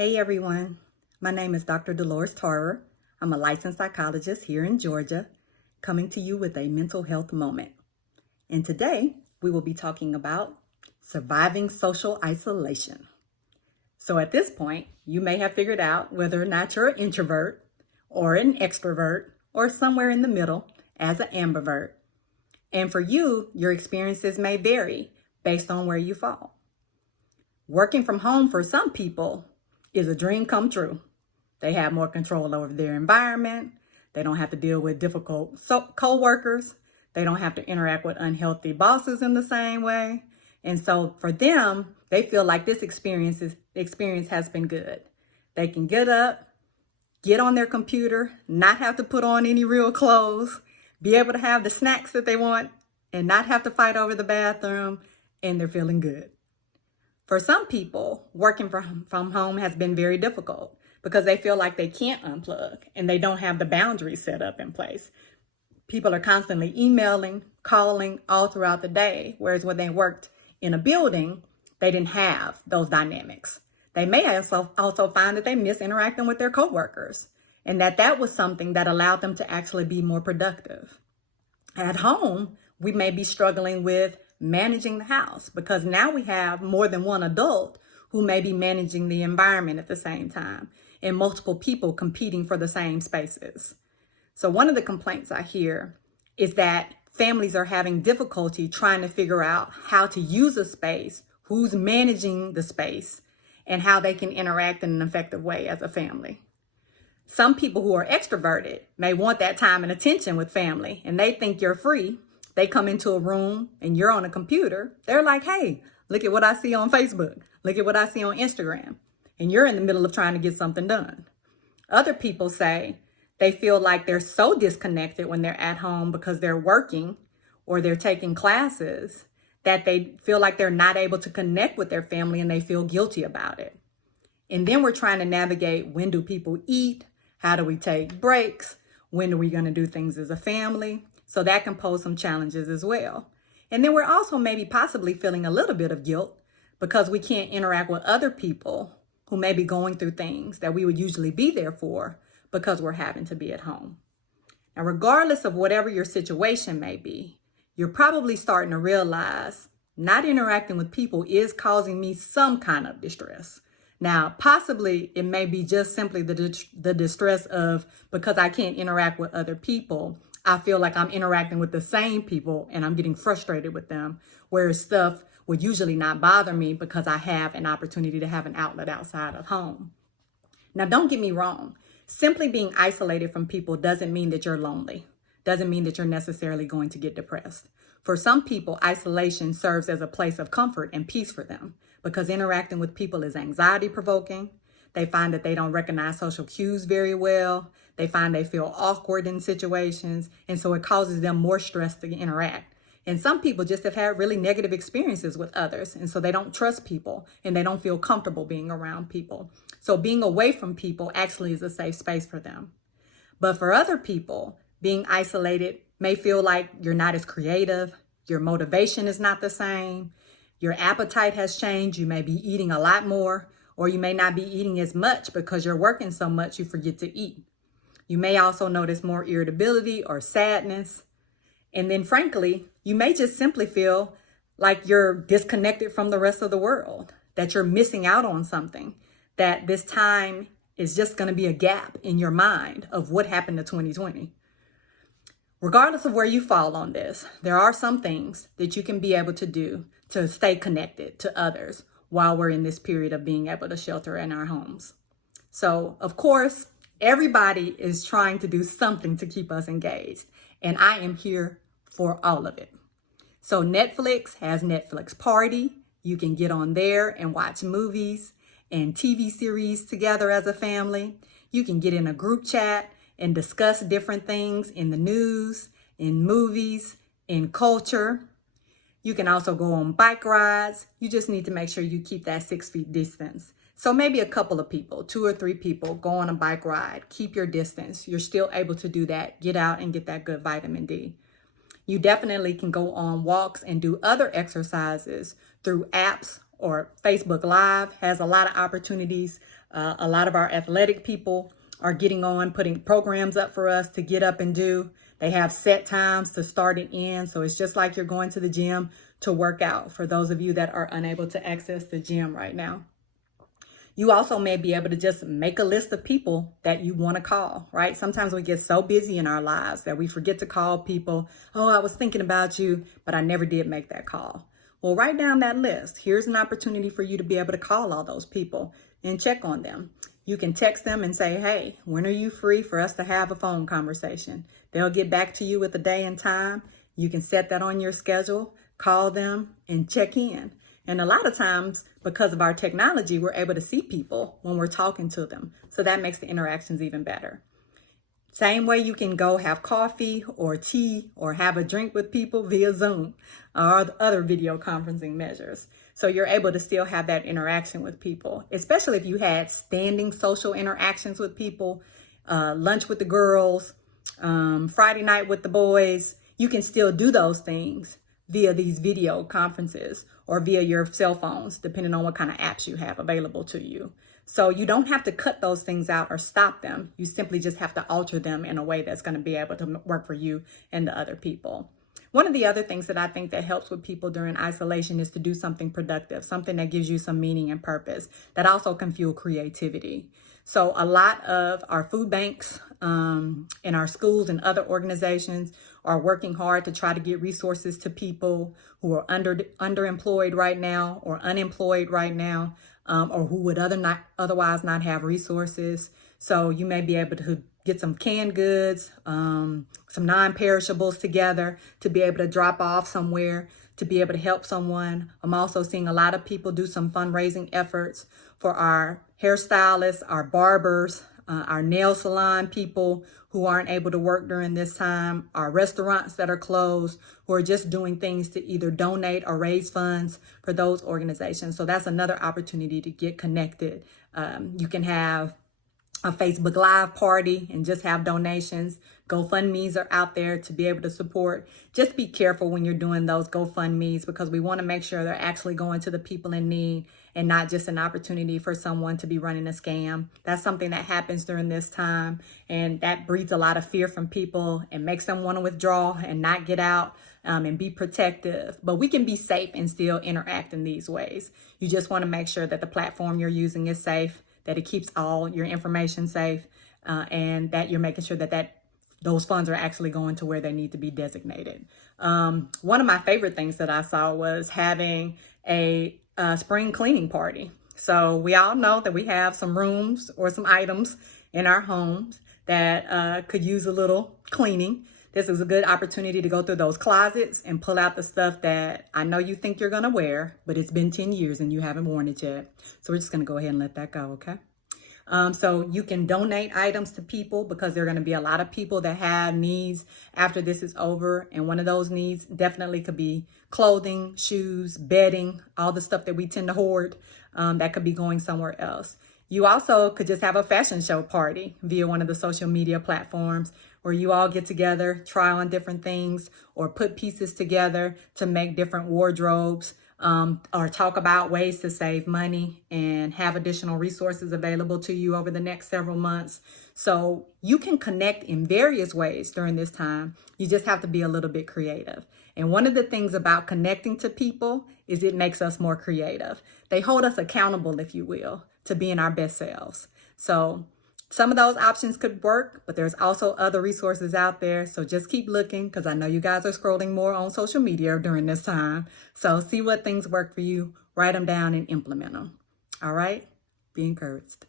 Hey everyone, my name is Dr. Dolores Tarver. I'm a licensed psychologist here in Georgia, coming to you with a mental health moment. And today we will be talking about surviving social isolation. So at this point, you may have figured out whether or not you're an introvert or an extrovert or somewhere in the middle as an ambivert. And for you, your experiences may vary based on where you fall. Working from home for some people is a dream come true. They have more control over their environment. They don't have to deal with difficult co-workers. They don't have to interact with unhealthy bosses in the same way. And so for them, they feel like this experience has been good. They can get up, get on their computer, not have to put on any real clothes, be able to have the snacks that they want, and not have to fight over the bathroom, and they're feeling good. For some people, working from home has been very difficult because they feel like they can't unplug and they don't have the boundaries set up in place. People are constantly emailing, calling all throughout the day, whereas when they worked in a building, they didn't have those dynamics. They may also find that they miss interacting with their coworkers and that was something that allowed them to actually be more productive. At home, we may be struggling with managing the house because now we have more than one adult who may be managing the environment at the same time and multiple people competing for the same spaces. So one of the complaints I hear is that families are having difficulty trying to figure out how to use a space, who's managing the space, and how they can interact in an effective way as a family. Some people who are extroverted may want that time and attention with family and they think you're free. They come into a room and you're on a computer. They're like, hey, look at what I see on Facebook. Look at what I see on Instagram. And you're in the middle of trying to get something done. Other people say they feel like they're so disconnected when they're at home because they're working or they're taking classes that they feel like they're not able to connect with their family and they feel guilty about it. And then we're trying to navigate, when do people eat? How do we take breaks? When are we going to do things as a family? So that can pose some challenges as well. And then we're also maybe possibly feeling a little bit of guilt because we can't interact with other people who may be going through things that we would usually be there for because we're having to be at home. Now, regardless of whatever your situation may be, you're probably starting to realize not interacting with people is causing me some kind of distress. Now, possibly it may be just simply the distress of, because I can't interact with other people, I feel like I'm interacting with the same people and I'm getting frustrated with them, whereas stuff would usually not bother me because I have an opportunity to have an outlet outside of home. Now, don't get me wrong. Simply being isolated from people doesn't mean that you're lonely, doesn't mean that you're necessarily going to get depressed. For some people, isolation serves as a place of comfort and peace for them because interacting with people is anxiety provoking. They find that they don't recognize social cues very well. They find they feel awkward in situations. And so it causes them more stress to interact. And some people just have had really negative experiences with others. And so they don't trust people and they don't feel comfortable being around people. So being away from people actually is a safe space for them. But for other people, being isolated may feel like you're not as creative. Your motivation is not the same. Your appetite has changed. You may be eating a lot more, or you may not be eating as much because you're working so much you forget to eat. You may also notice more irritability or sadness. And then frankly, you may just simply feel like you're disconnected from the rest of the world, that you're missing out on something, that this time is just going to be a gap in your mind of what happened to 2020. Regardless of where you fall on this, there are some things that you can be able to do to stay connected to others while we're in this period of being able to shelter in our homes. So, of course, everybody is trying to do something to keep us engaged, and I am here for all of it. So Netflix has Netflix Party. You can get on there and watch movies and TV series together as a family. You can get in a group chat and discuss different things in the news, in movies, in culture. You can also go on bike rides. You just need to make sure you keep that 6 feet distance. So maybe a couple of people, 2 or 3 people, go on a bike ride, keep your distance. You're still able to do that. Get out and get that good vitamin D. You definitely can go on walks and do other exercises through apps or Facebook Live has a lot of opportunities. A lot of our athletic people are getting on, putting programs up for us to get up and do. They have set times to start and end. So it's just like you're going to the gym to work out for those of you that are unable to access the gym right now. You also may be able to just make a list of people that you want to call, right? Sometimes we get so busy in our lives that we forget to call people. Oh, I was thinking about you, but I never did make that call. Well, write down that list. Here's an opportunity for you to be able to call all those people and check on them. You can text them and say, hey, when are you free for us to have a phone conversation? They'll get back to you with a day and time. You can set that on your schedule, call them and check in. And a lot of times, because of our technology, we're able to see people when we're talking to them. So that makes the interactions even better. Same way you can go have coffee or tea or have a drink with people via Zoom or other video conferencing measures. So you're able to still have that interaction with people, especially if you had standing social interactions with people, lunch with the girls, Friday night with the boys. You can still do those things via these video conferences or via your cell phones, depending on what kind of apps you have available to you. So you don't have to cut those things out or stop them. You simply just have to alter them in a way that's going to be able to work for you and the other people. One of the other things that I think that helps with people during isolation is to do something productive, something that gives you some meaning and purpose, that also can fuel creativity. So a lot of our food banks in our schools and other organizations are working hard to try to get resources to people who are underemployed right now or unemployed right now, or who would otherwise not have resources. So you may be able to get some canned goods, some non-perishables together to be able to drop off somewhere, to be able to help someone. I'm also seeing a lot of people do some fundraising efforts for our hairstylists, our barbers, our nail salon people who aren't able to work during this time, our restaurants that are closed, who are just doing things to either donate or raise funds for those organizations. So that's another opportunity to get connected. You can have a Facebook Live party and just have donations. GoFundMes are out there to be able to support. Just be careful when you're doing those GoFundMes, because we want to make sure they're actually going to the people in need and not just an opportunity for someone to be running a scam. That's something that happens during this time, and that breeds a lot of fear from people and makes them want to withdraw and not get out and be protective. But we can be safe and still interact in these ways. You just want to make sure that the platform you're using is safe, that it keeps all your information safe, and that you're making sure that those funds are actually going to where they need to be designated. One of my favorite things that I saw was having a spring cleaning party. So we all know that we have some rooms or some items in our homes that could use a little cleaning. This is a good opportunity to go through those closets and pull out the stuff that I know you think you're going to wear, but it's been 10 years and you haven't worn it yet. So we're just going to go ahead and let that go, okay? So you can donate items to people, because there are going to be a lot of people that have needs after this is over. And one of those needs definitely could be clothing, shoes, bedding, all the stuff that we tend to hoard that could be going somewhere else. You also could just have a fashion show party via one of the social media platforms where you all get together, try on different things, or put pieces together to make different wardrobes, or talk about ways to save money and have additional resources available to you over the next several months. So you can connect in various ways during this time. You just have to be a little bit creative. And one of the things about connecting to people is it makes us more creative. They hold us accountable, if you will, to being our best selves. So some of those options could work, but there's also other resources out there. So just keep looking, because I know you guys are scrolling more on social media during this time. So see what things work for you, write them down and implement them. All right? Be encouraged.